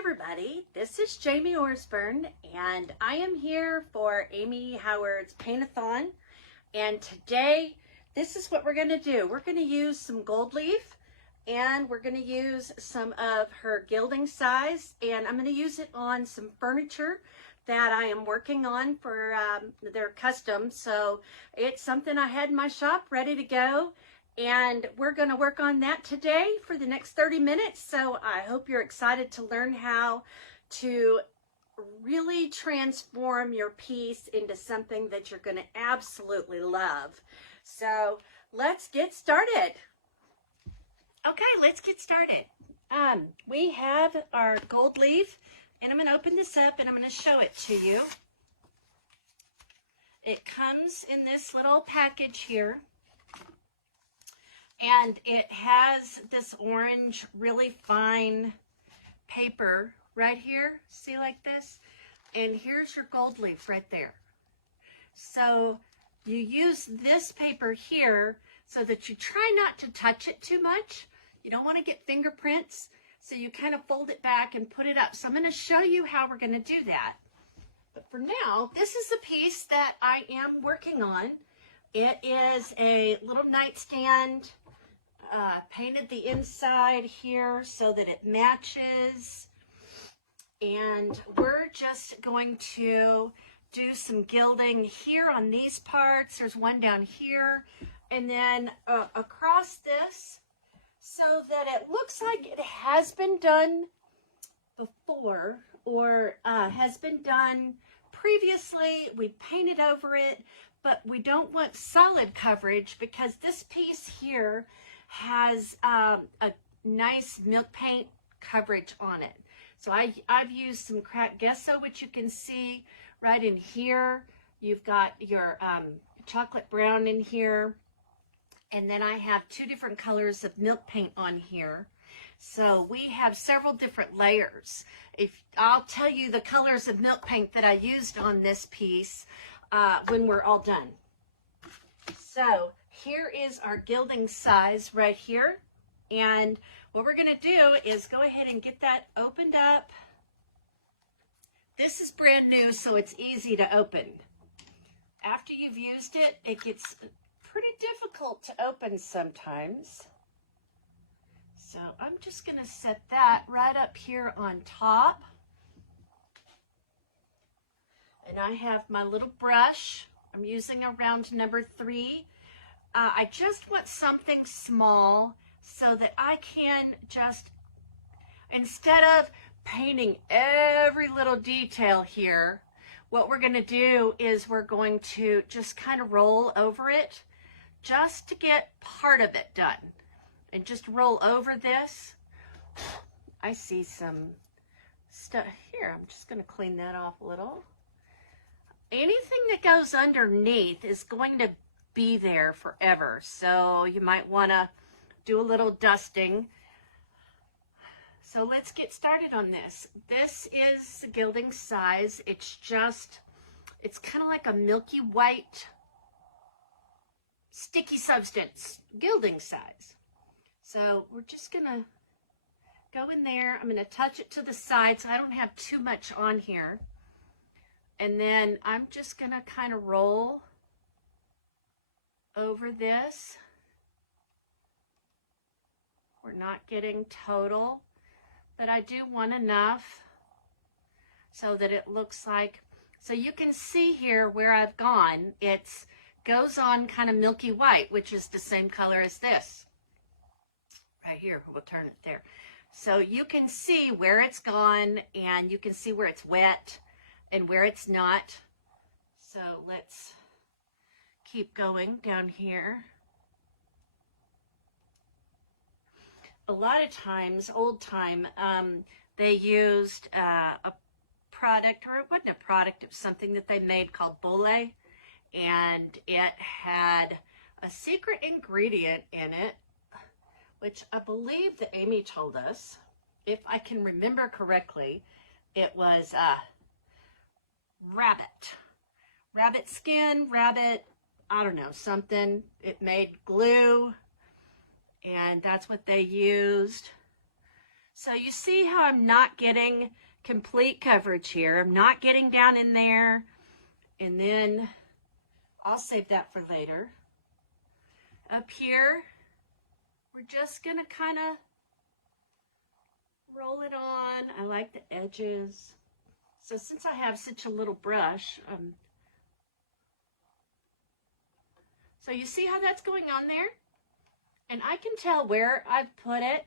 everybody, this is Jamie Orsburn and I am here for Amy Howard's Paint-a-thon, and today this is what we're going to do. We're going to use some gold leaf and we're going to use some of her Gilding Size, and I'm going to use it on some furniture that I am working on for their custom. So it's something I had in my shop ready to go, and we're going to work on that today for the next 30 minutes. So I hope you're excited to learn how to really transform your piece into something that you're going to absolutely love. So let's get started. Okay, let's get started. We have our gold leaf, and I'm going to open this up and I'm going to show it to you. It comes in this little package here. And it has this orange, really fine paper right here. See, like this? And here's your gold leaf right there. So you use this paper here so that you try not to touch it too much. You don't want to get fingerprints. So you kind of fold it back and put it up. So I'm going to show you how we're going to do that. But for now, this is the piece that I am working on. It is a little nightstand. Painted the inside here so that it matches, and we're just going to do some gilding here on these parts. There's one down here, and then across this, so that it looks like it has been done before, or has been done previously. We painted over it, but we don't want solid coverage because this piece here has a nice milk paint coverage on it. So I've used some cracked gesso, which you can see right in here. You've got your chocolate brown in here, and then I have two different colors of milk paint on here. So we have several different layers. I'll tell you the colors of milk paint that I used on this piece when we're all done. So here is our Gilding Size right here, and what we're going to do is go ahead and get that opened up. This is brand new, so it's easy to open. After you've used it, it gets pretty difficult to open sometimes. So I'm just going to set that right up here on top. And I have my little brush. I'm using a round number 3. I just want something small so that I can just, instead of painting every little detail here, what we're going to do is we're going to just kind of roll over it just to get part of it done. And just roll over this. I see some stuff here. I'm just going to clean that off a little. Anything that goes underneath is going to be there forever, so you might want to do a little dusting. So let's get started on this. This is Gilding Size. It's kind of like a milky white sticky substance, Gilding Size. So we're just gonna go in there. I'm gonna touch it to the side so I don't have too much on here, and then I'm just gonna kind of roll over this. We're not getting total, but I do want enough so that it looks like, so you can see here where I've gone, it goes on kind of milky white, which is the same color as this. Right here, we'll turn it there. So you can see where it's gone, and you can see where it's wet and where it's not. So let's keep going down here. A lot of times, old time, they used a product, or it wasn't a product, it was something that they made called Bole, and it had a secret ingredient in it, which I believe that Amy told us, if I can remember correctly, it was rabbit skin, I don't know, something. It made glue, and that's what they used. So you see how I'm not getting complete coverage here. I'm not getting down in there. And then I'll save that for later. Up here, we're just gonna kind of roll it on. I like the edges. So since I have such a little brush, so you see how that's going on there? And I can tell where I've put it.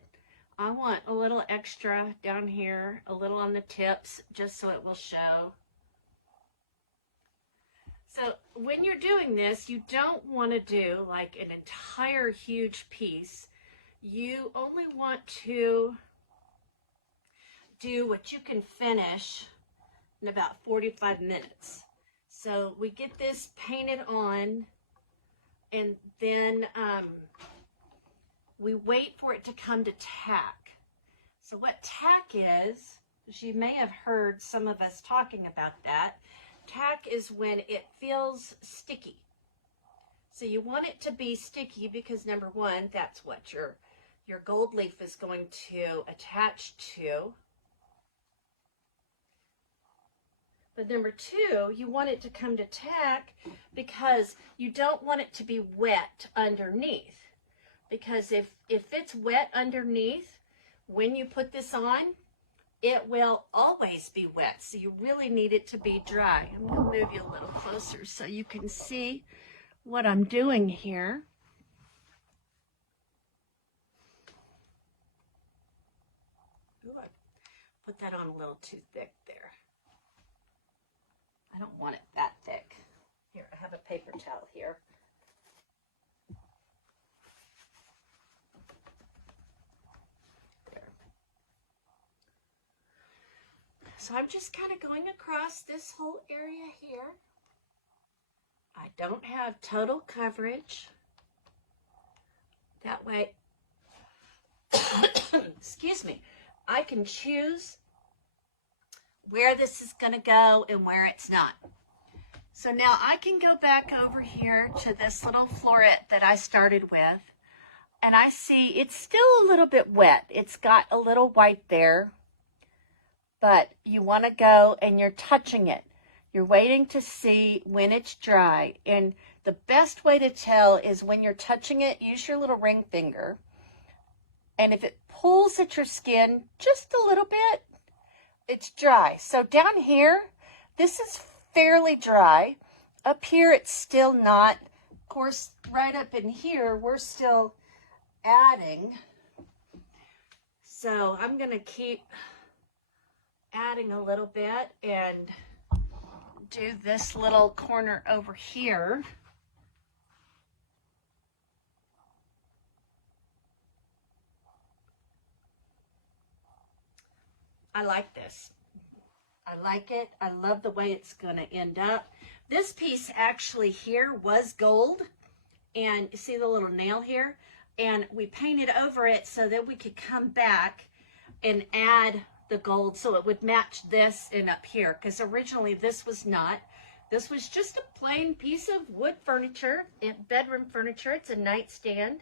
I want a little extra down here, a little on the tips, just so it will show. So when you're doing this, you don't want to do like an entire huge piece. You only want to do what you can finish in about 45 minutes. So we get this painted on, and then we wait for it to come to tack. So what tack is, as you may have heard some of us talking about that, tack is when it feels sticky. So you want it to be sticky because number one, that's what your gold leaf is going to attach to. But number two, you want it to come to tack because you don't want it to be wet underneath. Because if it's wet underneath, when you put this on, it will always be wet. So you really need it to be dry. I'm going to move you a little closer so you can see what I'm doing here. Ooh, I put that on a little too thick there. I don't want it that thick. Here, I have a paper towel here. There. So I'm just kind of going across this whole area here. I don't have total coverage. That way, excuse me, I can choose where this is going to go and where it's not. So now I can go back over here to this little floret that I started with, and I see it's still a little bit wet. It's got a little white there, but you want to go and you're touching it. You're waiting to see when it's dry, and the best way to tell is when you're touching it, use your little ring finger, and if it pulls at your skin just a little bit, it's dry. So down here, this is fairly dry. Up here, it's still not. Of course, right up in here, we're still adding. So I'm going to keep adding a little bit and do this little corner over here. I like this. I like it. I love the way it's going to end up. This piece actually here was gold, and you see the little nail here, and we painted over it so that we could come back and add the gold so it would match this and up here, because originally this was not. This was just a plain piece of wood furniture, bedroom furniture. It's a nightstand.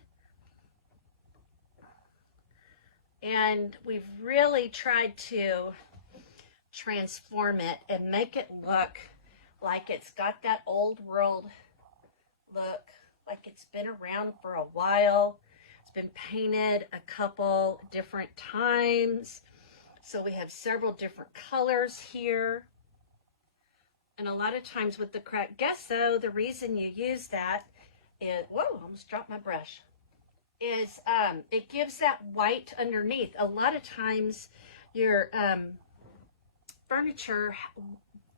And we've really tried to transform it and make it look like it's got that old world look, like it's been around for a while. It's been painted a couple different times. So we have several different colors here. And a lot of times with the cracked gesso, the reason you use that is, whoa, I almost dropped my brush, is it gives that white underneath. A lot of times your furniture,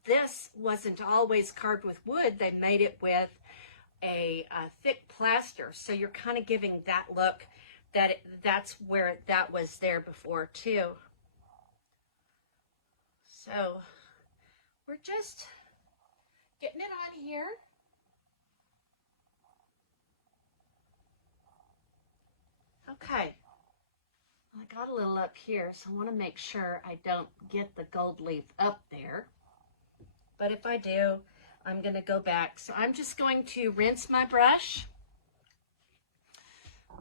this wasn't always carved with wood. They made it with a thick plaster. So you're kind of giving that look that that's where that was there before too. So we're just getting it on here. Okay, I got a little up here, so I want to make sure I don't get the gold leaf up there. But if I do, I'm going to go back. So I'm just going to rinse my brush.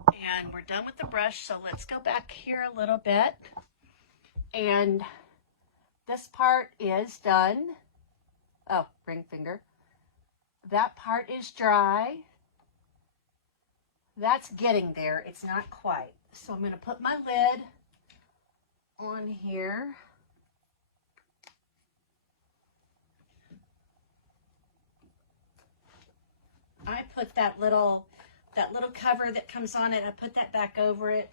And we're done with the brush, so let's go back here a little bit. And this part is done. Oh, ring finger. That part is dry. That's getting there. It's not quite. So I'm going to put my lid on here. I put that little cover that comes on it, I put that back over it,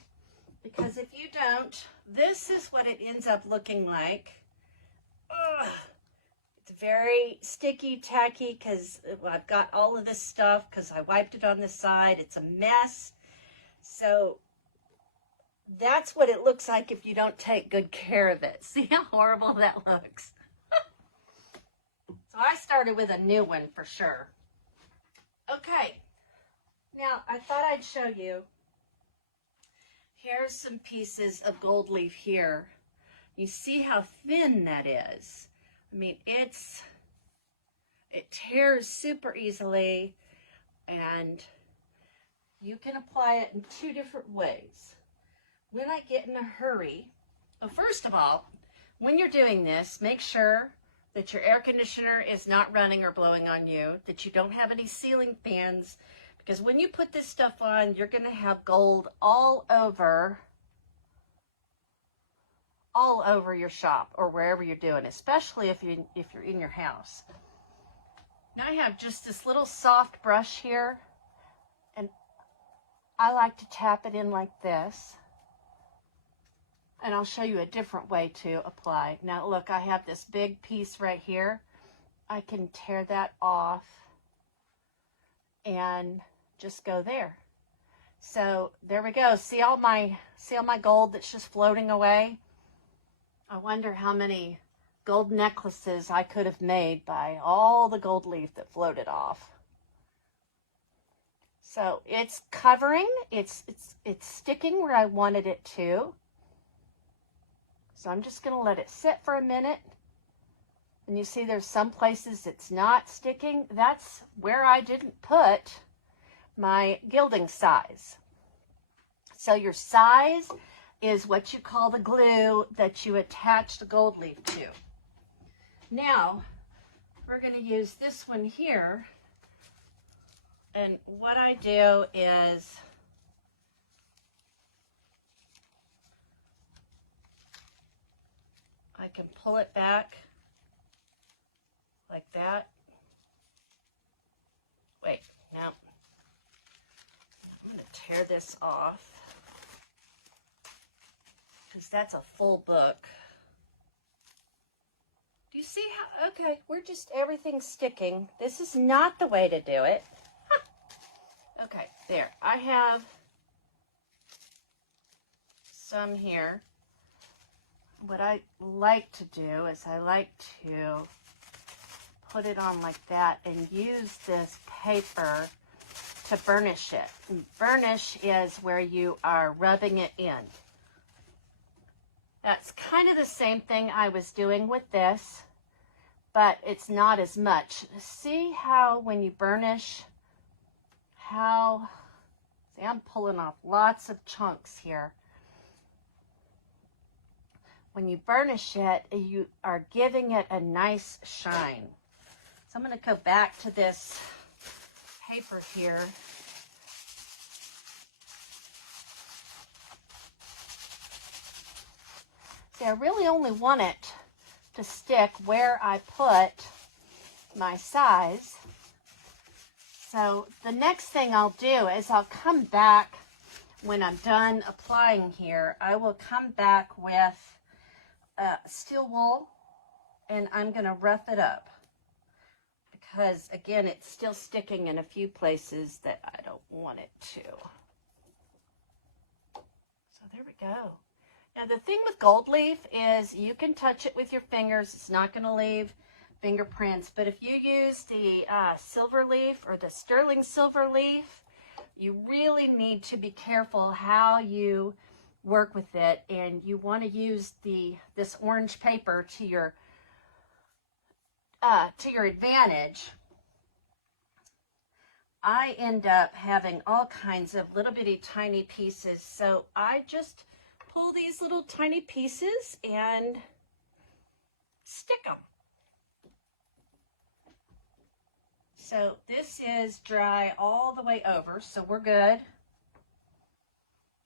because if you don't, this is what it ends up looking like. Ugh. It's very sticky, tacky, because I've got all of this stuff because I wiped it on the side. It's a mess. So that's what it looks like if you don't take good care of it. See how horrible that looks? So I started with a new one for sure. Okay, now I thought I'd show you. Here's some pieces of gold leaf here. You see how thin that is. I mean, it tears super easily, and you can apply it in two different ways. When I get in a hurry, well, first of all, when you're doing this, make sure that your air conditioner is not running or blowing on you, that you don't have any ceiling fans, because when you put this stuff on, you're going to have gold all over your shop or wherever you're doing, especially if you're in your house. Now I have just this little soft brush here, and I like to tap it in like this. And I'll show you a different way to apply. Now look, I have this big piece right here. I can tear that off and just go there. So there we go. See all my gold that's just floating away? I wonder how many gold necklaces I could have made by all the gold leaf that floated off. So it's covering, it's sticking where I wanted it to. So I'm just going to let it sit for a minute. And you see there's some places it's not sticking. That's where I didn't put my gilding size. So your size is what you call the glue that you attach the gold leaf to. Now, we're going to use this one here. And what I do is I can pull it back like that. Wait, now I'm going to tear this off because that's a full book. Do you see how, okay, everything's sticking. This is not the way to do it. Okay, there. I have some here. What I like to do is I like to put it on like that and use this paper to burnish it. And burnish is where you are rubbing it in. That's kind of the same thing I was doing with this, but it's not as much. See how when you burnish, see, I'm pulling off lots of chunks here. When you burnish it, you are giving it a nice shine. So I'm going to go back to this paper here. See, I really only want it to stick where I put my size. So the next thing I'll do is I'll come back when I'm done applying here. I will come back with steel wool, and I'm going to rough it up because again it's still sticking in a few places that I don't want it to. So there we go. Now the thing with gold leaf is you can touch it with your fingers. It's not going to leave fingerprints, but if you use the silver leaf or the sterling silver leaf, you really need to be careful how you work with it, and you want to use this orange paper to your advantage. I end up having all kinds of little bitty tiny pieces, so I just pull these little tiny pieces and stick them. So this is dry all the way over, so we're good.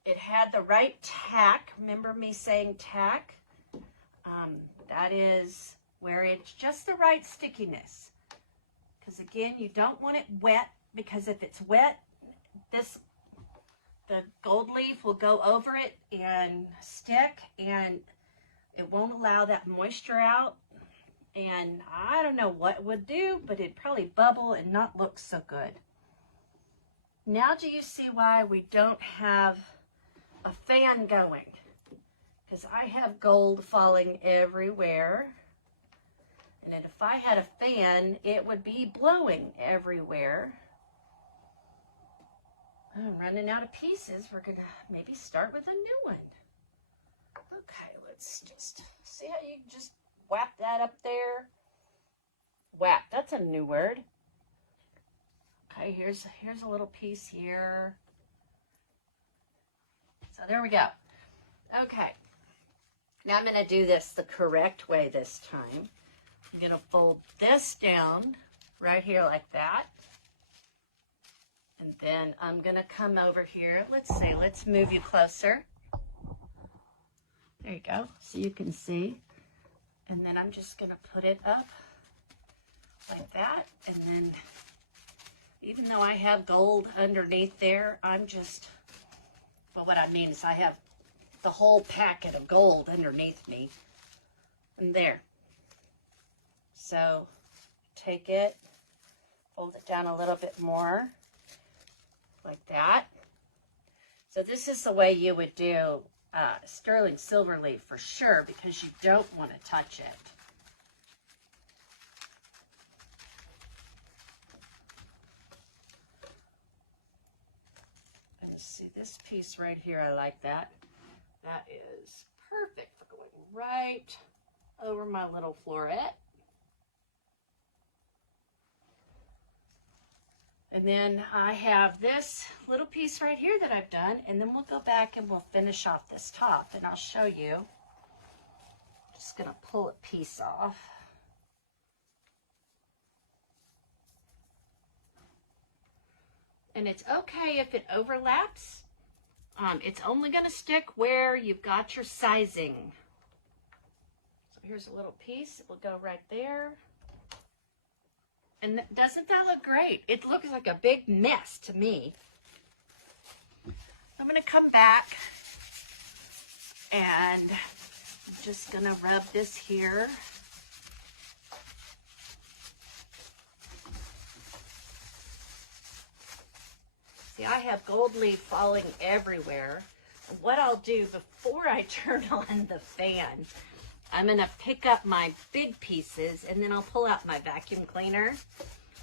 It had the right tack. Remember me saying tack? That is where it's just the right stickiness. Because again, you don't want it wet, because if it's wet, the gold leaf will go over it and stick, and it won't allow that moisture out. And I don't know what it would do, but it'd probably bubble and not look so good. Now do you see why we don't have a fan going? Because I have gold falling everywhere. And if I had a fan, it would be blowing everywhere. I'm running out of pieces. We're going to maybe start with a new one. Okay, let's just see how you just whap that up there. Whap, that's a new word. Okay, here's a little piece here. So there we go. Okay, now I'm going to do this the correct way this time. I'm going to fold this down right here like that. And then I'm going to come over here. Let's move you closer. There you go, so you can see. And then I'm just going to put it up like that. And then, even though I have gold underneath there, I'm just, well, what I mean is I have the whole packet of gold underneath me. And there. So, take it, fold it down a little bit more, like that. So this is the way you would do sterling silver leaf for sure, because you don't want to touch it. And see this piece right here, I like that. That is perfect for going right over my little floret. And then I have this little piece right here that I've done, and then we'll go back and we'll finish off this top, and I'll show you. Just gonna pull a piece off. And it's okay if it overlaps. It's only gonna stick where you've got your sizing. So here's a little piece, it will go right there. And doesn't that look great? It looks like a big mess to me. I'm going to come back and I'm just going to rub this here. See, I have gold leaf falling everywhere. And what I'll do before I turn on the fan, I'm going to pick up my big pieces, and then I'll pull out my vacuum cleaner,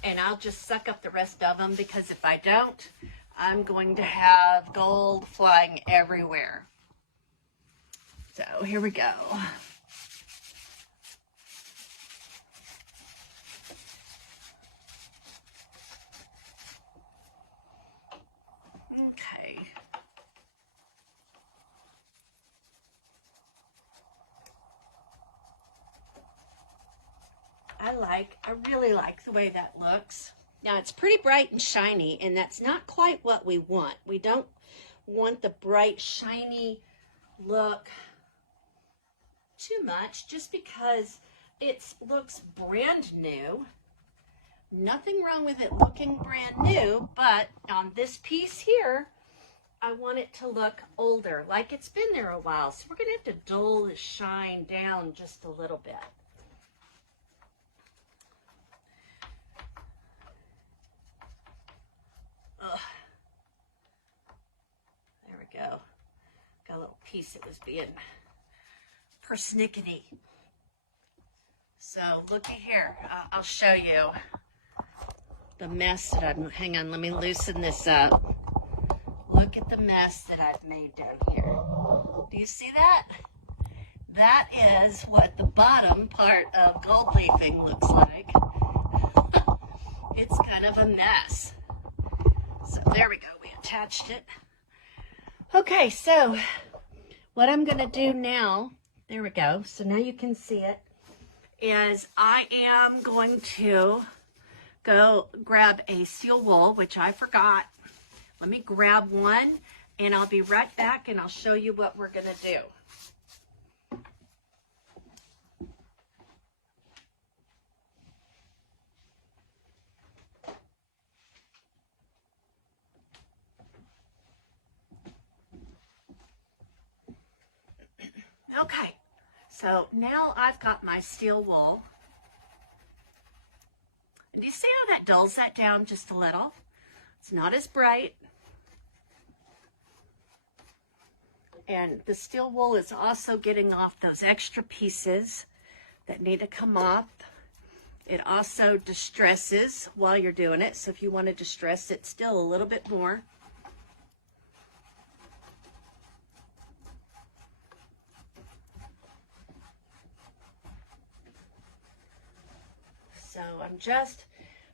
and I'll just suck up the rest of them, because if I don't, I'm going to have gold flying everywhere. So here we go. Okay. I really like the way that looks. Now it's pretty bright and shiny, and that's not quite what we want. We don't want the bright, shiny look too much, just because it looks brand new. Nothing wrong with it looking brand new, but on this piece here, I want it to look older, like it's been there a while. So we're going to have to dull the shine down just a little bit. Ugh. There we go. Got a little piece that was being persnickety. So looky here. I'll show you the mess that I've, hang on, let me loosen this up. Look at the mess that I've made down here. Do you see that? That is what the bottom part of gold leafing looks like. It's kind of a mess. So there we go, we attached it. Okay, so what I'm going to do now, there we go, so now you can see it, is I am going to go grab a steel wool, which I forgot. Let me grab one, and I'll be right back, and I'll show you what we're going to do. Okay, so now I've got my steel wool. Do you see how that dulls that down just a little? It's not as bright. And the steel wool is also getting off those extra pieces that need to come off. It also distresses while you're doing it, so if you want to distress it still a little bit more. So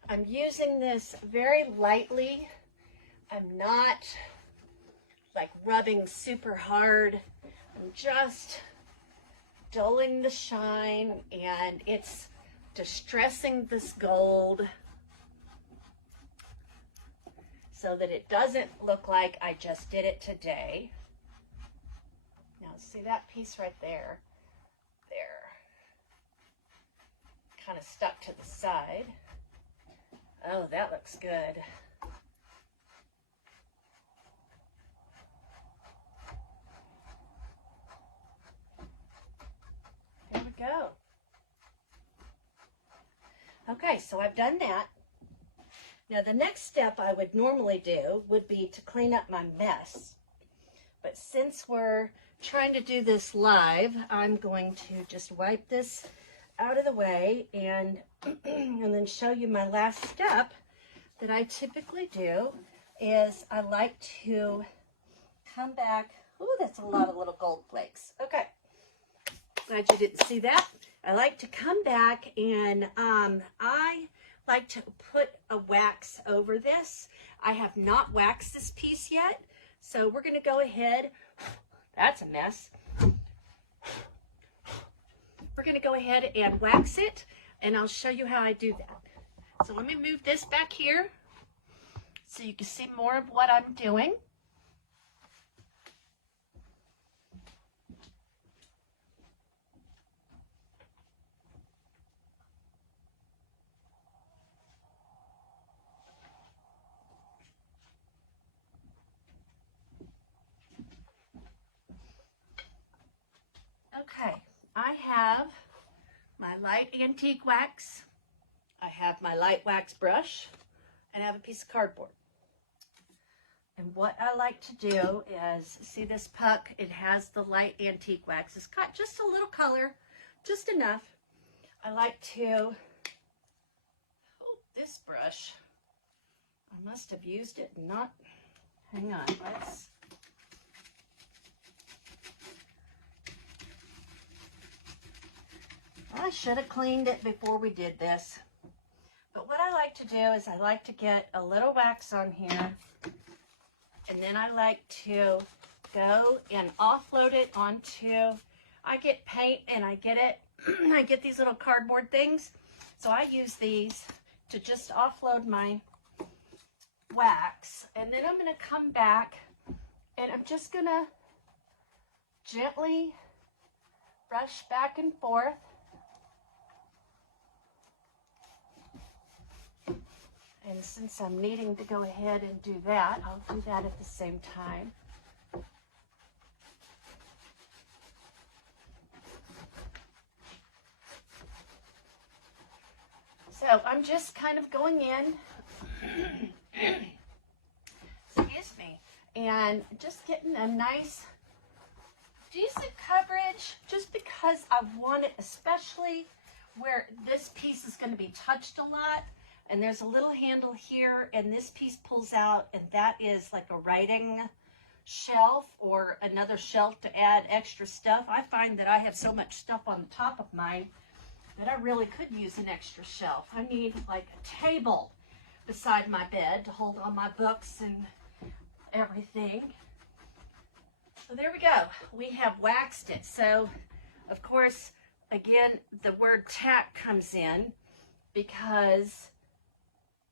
I'm using this very lightly. I'm not like rubbing super hard. I'm just dulling the shine, and it's distressing this gold so that it doesn't look like I just did it today. Now see that piece right there? Kind of stuck to the side. Oh, that looks good. There we go. Okay, so I've done that. Now the next step I would normally do would be to clean up my mess. But since we're trying to do this live, I'm going to just wipe this out of the way and then show you my last step that I typically do is I like to come back. Oh, that's a lot of little gold flakes. Okay, glad you didn't see that. I like to come back and I like to put a wax over this. I have not waxed this piece yet, so we're going to go ahead. That's a mess. We're going to go ahead and wax it, and I'll show you how I do that. So let me move this back here so you can see more of what I'm doing. Okay, I have my light antique wax, I have my light wax brush, and I have a piece of cardboard. And what I like to do is, see this puck? It has the light antique wax. It's got just a little color, just enough. I like to, oh, this brush, I must have used it and not, hang on, let's, I should have cleaned it before we did this. But what I like to do is I like to get a little wax on here, and then I like to go and offload it onto, I get paint and I get it, I get these little cardboard things. So I use these to just offload my wax. And then I'm going to come back and I'm just going to gently brush back and forth. And since I'm needing to go ahead and do that, I'll do that at the same time. So I'm just kind of going in, excuse me, and just getting a nice, decent coverage, just because I want it, especially where this piece is going to be touched a lot. And there's a little handle here, and this piece pulls out, and that is like a writing shelf or another shelf to add extra stuff. I find that I have so much stuff on the top of mine that I really could use an extra shelf. I need like a table beside my bed to hold all my books and everything. So there we go. We have waxed it. So, of course, again, the word tack comes in because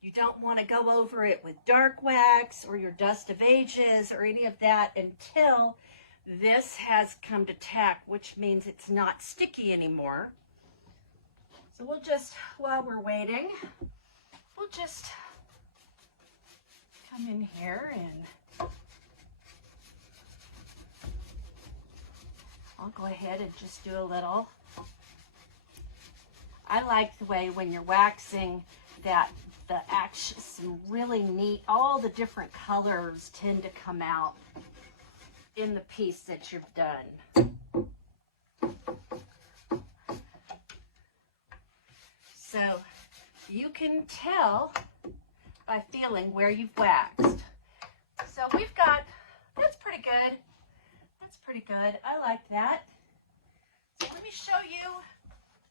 you don't want to go over it with dark wax or your dust of ages or any of that until this has come to tack, which means it's not sticky anymore. So we'll just, while we're waiting, we'll just come in here and I'll go ahead and just do a little. I like the way when you're waxing that the action, some really neat, all the different colors tend to come out in the piece that you've done. So you can tell by feeling where you've waxed. So we've got, that's pretty good. That's pretty good. I like that. So let me show you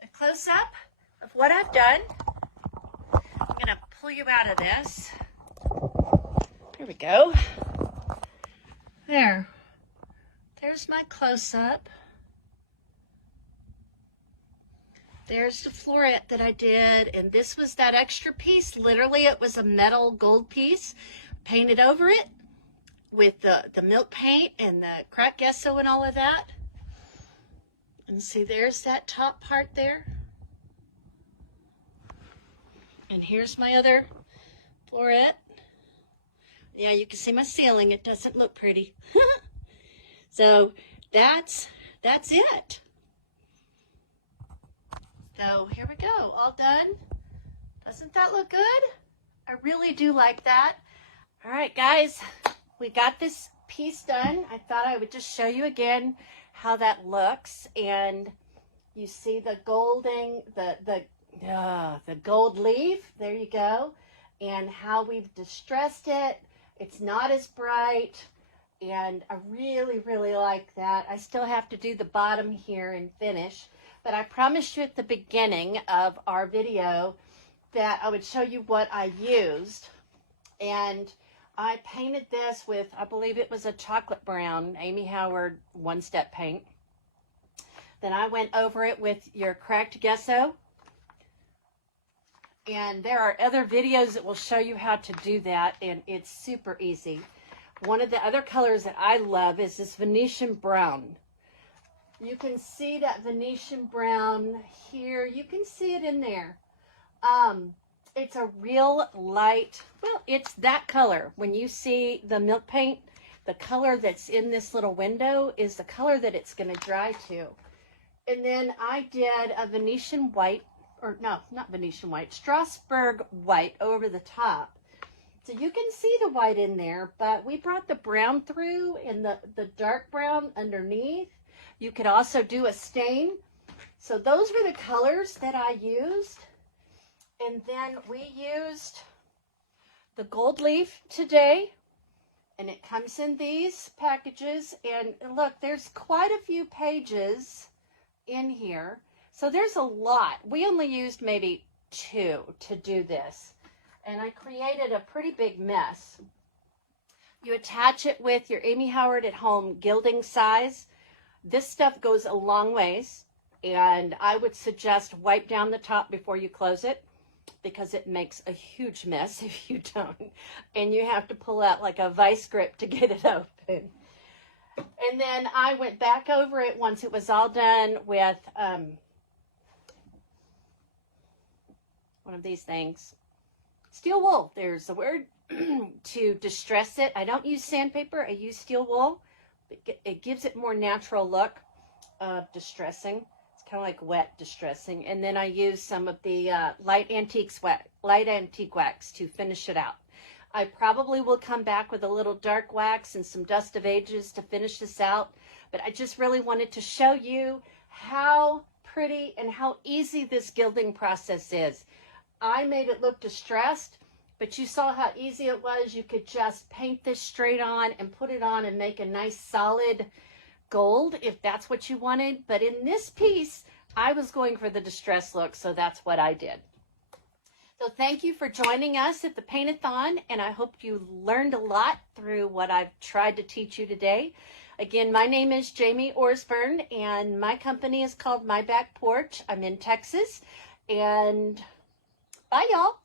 a close-up of what I've done. I'm going to pull you out of this. Here we go. There. There's my close-up. There's the floret that I did, and this was that extra piece. Literally, it was a metal gold piece. Painted over it with the milk paint and the cracked gesso and all of that. And see, there's that top part there. And here's my other floret. Yeah, you can see my ceiling. It doesn't look pretty. So that's it. So here we go, all done. Doesn't that look good? I really do like that. All right, guys, we got this piece done. I thought I would just show you again how that looks. And you see the golding, the gold leaf, there you go. And how we've distressed it. It's not as bright. And I really, really like that. I still have to do the bottom here and finish. But I promised you at the beginning of our video that I would show you what I used. And I painted this with, I believe it was a chocolate brown, Amy Howard one-step paint. Then I went over it with your cracked gesso. And there are other videos that will show you how to do that, and it's super easy. One of the other colors that I love is this Venetian brown. You can see that Venetian brown here. You can see it in there. It's a real light, well, it's that color. When you see the milk paint, the color that's in this little window is the color that it's going to dry to. And then I did a Venetian white, or no, not Venetian white, Strasbourg white over the top. So you can see the white in there, but we brought the brown through and the dark brown underneath. You could also do a stain. So those were the colors that I used. And then we used the gold leaf today. And it comes in these packages. And look, there's quite a few pages in here. So there's a lot. We only used maybe 2 to do this. And I created a pretty big mess. You attach it with your Amy Howard at Home Gilding Size. This stuff goes a long ways, and I would suggest wipe down the top before you close it because it makes a huge mess if you don't. And you have to pull out like a vice grip to get it open. And then I went back over it once it was all done with one of these things. Steel wool, there's the word, to distress it. I don't use sandpaper, I use steel wool. It gives it more natural look of distressing. It's kind of like wet distressing. And then I use some of the light antique wax to finish it out. I probably will come back with a little dark wax and some dust of ages to finish this out. But I just really wanted to show you how pretty and how easy this gilding process is. I made it look distressed, but you saw how easy it was. You could just paint this straight on and put it on and make a nice solid gold if that's what you wanted. But in this piece, I was going for the distressed look, so that's what I did. So thank you for joining us at the Paint-a-thon, and I hope you learned a lot through what I've tried to teach you today. Again, my name is Jamie Orsburn, and my company is called My Back Porch. I'm in Texas, and bye, y'all.